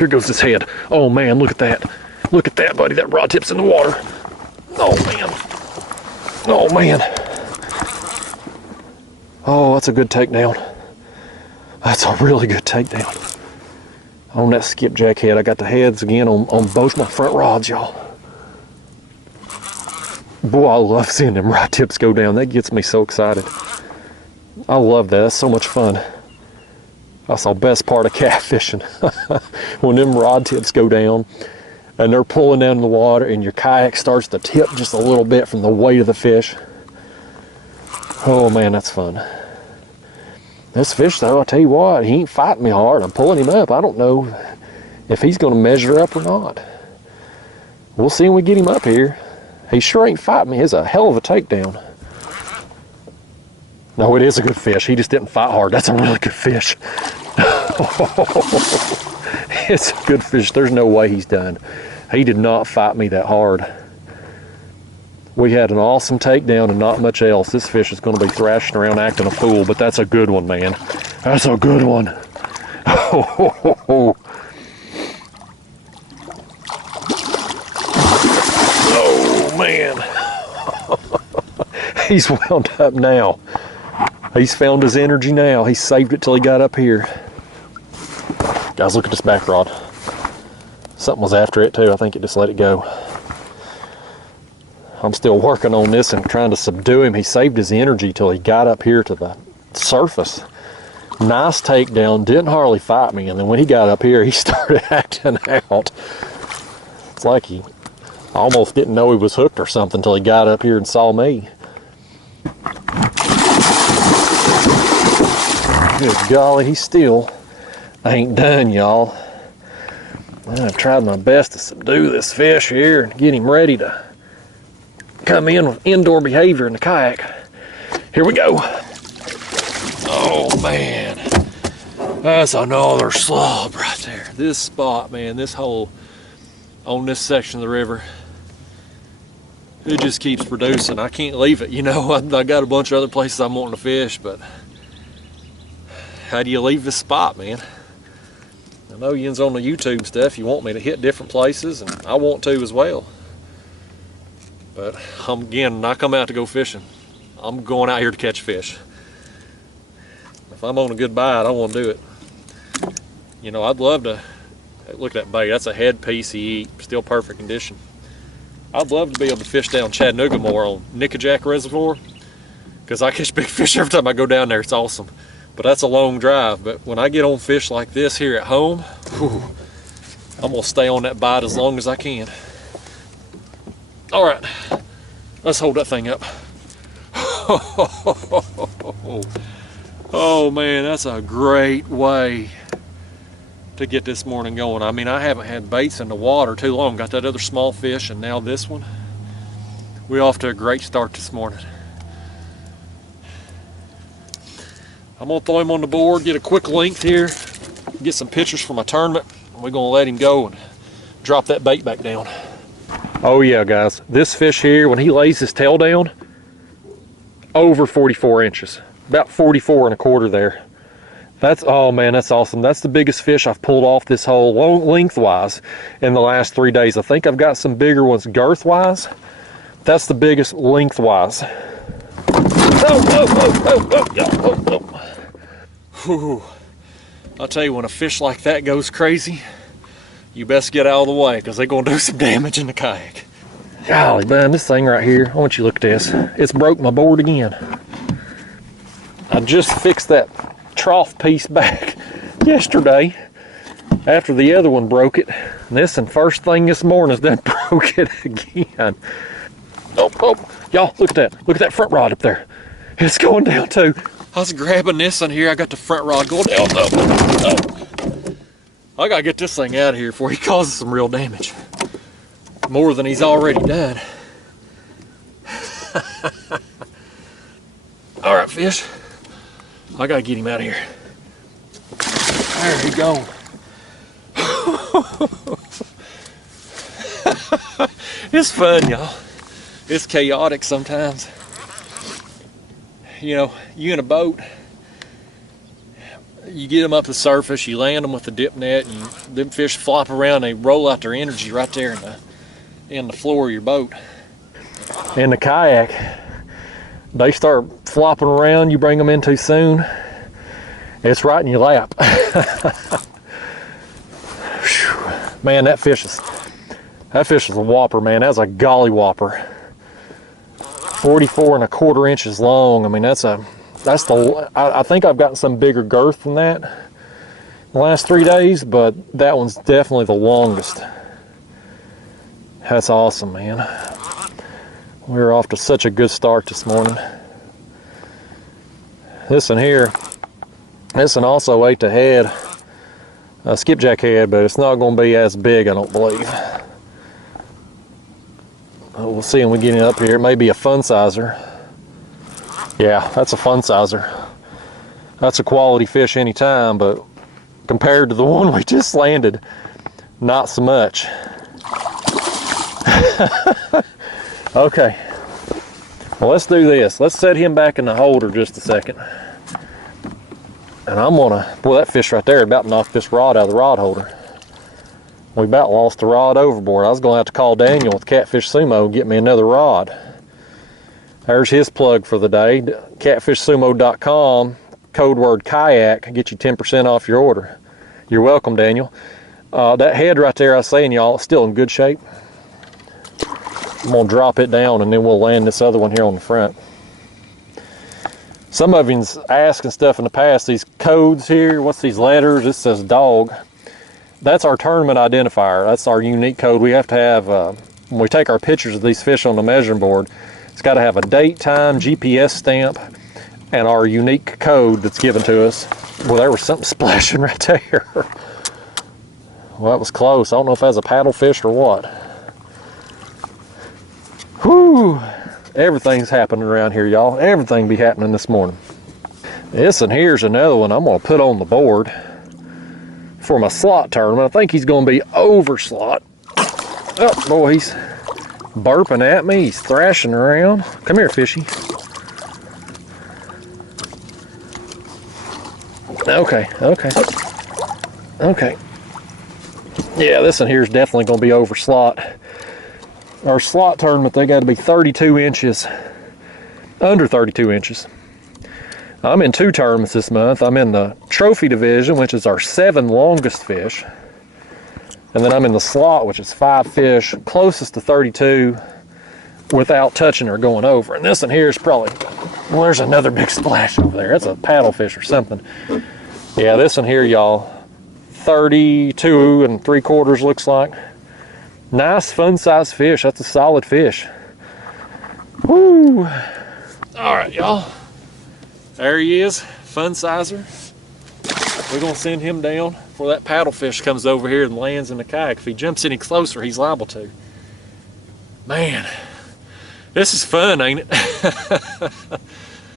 Here goes his head. Oh man, look at that. Look at that, buddy. That rod tip's in the water. Oh man. Oh man. Oh, that's a good takedown. That's a really good takedown. On that skipjack head, I got the heads again on both my front rods, y'all. Boy, I love seeing them rod tips go down. That gets me so excited. I love that. That's so much fun. That's the best part of catfishing. When them rod tips go down and they're pulling down in the water and your kayak starts to tip just a little bit from the weight of the fish. Oh man, that's fun. This fish though, I'll tell you what, he ain't fighting me hard. I'm pulling him up. I don't know if he's going to measure up or not. We'll see when we get him up here. He sure ain't fighting me. It's a hell of a takedown. No, it is a good fish. He just didn't fight hard. That's a really good fish. It's a good fish. There's no way he's done. He did not fight me that hard. We had an awesome takedown and not much else. This fish is going to be thrashing around acting a fool, but that's a good one, man. That's a good one. Oh, man. He's wound up now. He's found his energy now. He saved it till he got up here. Guys, look at this back rod. Something was after it too. I think it just let it go. I'm still working on this and trying to subdue him. He saved his energy till he got up here to the surface. Nice takedown, didn't hardly fight me, and then when he got up here, he started acting out. It's like he almost didn't know he was hooked or something until he got up here and saw me. Good golly, he still ain't done, y'all. I've tried my best to subdue this fish here and get him ready to come in with indoor behavior in the kayak. Here we go. Oh man, that's another slob right there. This spot, man, this hole on this section of the river, it just keeps producing. I can't leave it, you know. I got a bunch of other places I'm wanting to fish, but how do you leave this spot, man? I know you's on the YouTube stuff, you want me to hit different places, and I want to as well. But again, when I come out to go fishing, I'm going out here to catch fish. If I'm on a good bite, I want to do it. You know, I'd love to, look at that bait, that's a head piece he eat, still perfect condition. I'd love to be able to fish down Chattanooga more on Nickajack Reservoir, because I catch big fish every time I go down there. It's awesome. But that's a long drive. But when I get on fish like this here at home, whew, I'm gonna stay on that bite as long as I can. All right, let's hold that thing up. Oh man, that's a great way to get this morning going. I mean, I haven't had baits in the water too long. Got that other small fish and now this one. We're off to a great start this morning. I'm gonna throw him on the board, get a quick length here, get some pictures for my tournament. We're gonna let him go and drop that bait back down. Oh yeah, guys, this fish here, when he lays his tail down, over 44 inches, about 44 and a quarter there. That's, oh man, that's awesome. That's the biggest fish I've pulled off this hole lengthwise in the last 3 days. I think I've got some bigger ones girth-wise. That's the biggest lengthwise. Whew. I'll tell you, when a fish like that goes crazy, you best get out of the way, because they're going to do some damage in the kayak. Golly, man, this thing right here, I want you to look at this. It's broke my board again. I just fixed that trough piece back yesterday after the other one broke it. And this, and first thing this morning, is done broke it again. Oh, y'all, look at that. Look at that front rod up there. It's going down too. I was grabbing this in here. I got the front rod going down. Oh. I gotta get this thing out of here before he causes some real damage. More than he's already done. All right, fish. I gotta get him out of here. There you go. It's fun, y'all. It's chaotic sometimes. You know, you in a boat, You get them up the surface, you land them with the dip net, and them fish flop around, they roll out their energy right there in the floor of your boat. In the kayak, they start flopping around, you bring them in too soon, it's right in your lap. Man, that fish is a whopper, man. That's a golly whopper. 44 1/4 inches long. I mean, I think I've gotten some bigger girth than that the last 3 days, but that one's definitely the longest. That's awesome, man. We're off to such a good start this morning. This one also ate the head, a skipjack head, but it's not going to be as big, I don't believe. We'll see when we get it up here. It may be a fun sizer. Yeah, that's a fun sizer. That's a quality fish anytime, but compared to the one we just landed, not so much. Okay, well, let's do this. Let's set him back in the holder just a second. And I'm gonna, boy, that fish right there about knocked this rod out of the rod holder. We about lost the rod overboard. I was gonna have to call Daniel with Catfish Sumo and get me another rod. There's his plug for the day. catfishsumo.com, code word kayak, get you 10% off your order. You're welcome, Daniel. That head right there, I was saying, y'all, it's still in good shape. I'm gonna drop it down and then we'll land this other one here on the front. Some of you's asking stuff in the past, these codes here, what's these letters? This says dog. That's our tournament identifier. That's our unique code. We have to have, when we take our pictures of these fish on the measuring board, it's got to have a date, time, GPS stamp, and our unique code that's given to us. Well, there was something splashing right there. Well, that was close. I don't know if that's a paddlefish or what. Whew. Everything's happening around here, y'all. Everything be happening this morning. This and here's another one I'm going to put on the board for my slot tournament. I think he's going to be over slot. Oh, boy, he's burping at me. He's thrashing around. Come here, fishy. Okay. Yeah, this one here is definitely going to be over slot. Our slot tournament, they got to be 32 inches, under 32 inches. I'm in 2 tournaments this month. I'm in the trophy division, which is our 7 longest fish. And then I'm in the slot, which is 5 fish, closest to 32 without touching or going over. And this one here is probably, well, there's another big splash over there. That's a paddlefish or something. Yeah, this one here, y'all, 32 3/4 looks like. Nice, fun-sized fish. That's a solid fish. Woo! All right, y'all. There he is, fun sizer. We're gonna send him down before that paddlefish comes over here and lands in the kayak. If he jumps any closer, he's liable to. Man, this is fun, ain't it?